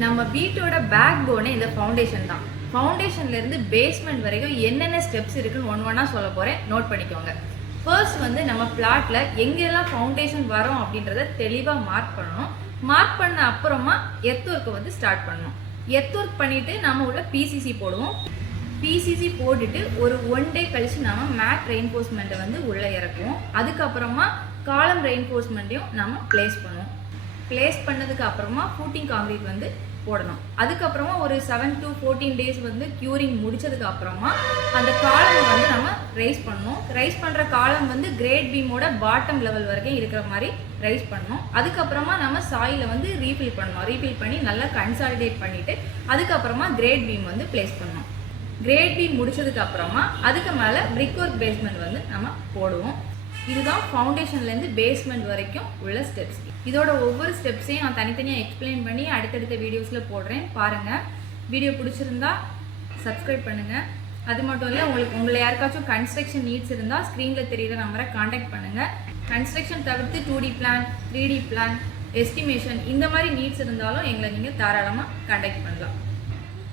நம்ம வீட்டோட பேக் போனே இந்த ஃபவுண்டேஷன் தான். ஃபவுண்டேஷன்ல இருந்து பேஸ்மெண்ட் வரைக்கும் என்னென்ன ஸ்டெப்ஸ் இருக்குன்னு ஒவ்வொன்றா சொல்ல போறேன், நோட் பண்ணிக்கோங்க. ஃபர்ஸ்ட் வந்து நம்ம பிளாட்ல எங்கெல்லாம் ஃபவுண்டேஷன் வரும் அப்படின்றத தெளிவாக மார்க் பண்ணணும். மார்க் பண்ண அப்புறமா எர்த் ஒர்க்கை வந்து ஸ்டார்ட் பண்ணணும். எர்த் ஒர்க் பண்ணிட்டு நம்ம உள்ள பிசிசி போடுவோம். பிசிசி போட்டுட்டு ஒரு 1 டே கழிச்சு நம்ம மேட் ரெயின்ஃபோர்ஸ்மெண்ட்டை வந்து உள்ளே இறக்குவோம். அதுக்கப்புறமா காலம் ரெயின்ஃபோர்ஸ்மெண்ட்டையும் நம்ம பிளேஸ் பண்ணுவோம். பிளேஸ் பண்ணதுக்கு அப்புறமா ஃபூட்டிங் காங்கிரீட் வந்து போடணும். அதுக்கப்புறமா ஒரு 7 to 14 டேஸ் வந்து க்யூரிங் முடிச்சதுக்கு அப்புறமா அந்த காலம் வந்து நம்ம ரைஸ் பண்ணணும். ரைஸ் பண்ணுற காலம் வந்து கிரேட் பீமோட பாட்டம் லெவல் வரைக்கும் இருக்கிற மாதிரி ரைஸ் பண்ணணும். அதுக்கப்புறமா நம்ம சாயிலை வந்து ரீஃபில் பண்ணணும். ரீஃபில் பண்ணி நல்லா கன்சாலிடேட் பண்ணிவிட்டு அதுக்கப்புறமா கிரேட் பீம் வந்து பிளேஸ் பண்ணணும். கிரேட் பீம் முடிச்சதுக்கு அப்புறமா அதுக்கு மேலே பிரிக் ஒர்க் பேஸ்மெண்ட் வந்து நம்ம போடுவோம். இதுதான் ஃபவுண்டேஷன்லேருந்து பேஸ்மெண்ட் வரைக்கும் உள்ள ஸ்டெப்ஸ். இதோட ஒவ்வொரு ஸ்டெப்ஸையும் நான் தனித்தனியாக எக்ஸ்பிளைன் பண்ணி அடுத்தடுத்த வீடியோஸில் போடுறேன், பாருங்கள். வீடியோ பிடிச்சிருந்தா சப்ஸ்கிரைப் பண்ணுங்கள். அது மட்டும் இல்லை, உங்களை யாருக்காச்சும் கன்ஸ்ட்ரக்ஷன் நீட்ஸ் இருந்தால் ஸ்க்ரீனில் தெரிகிற நம்பரை காண்டாக்ட் பண்ணுங்கள். கன்ஸ்ட்ரக்ஷன் தவிர்த்து 2D plan, 3D plan, estimation இந்த மாதிரி நீட்ஸ் இருந்தாலும் எங்களை நீங்கள் தாராளமாக காண்டாக்ட் பண்ணலாம்.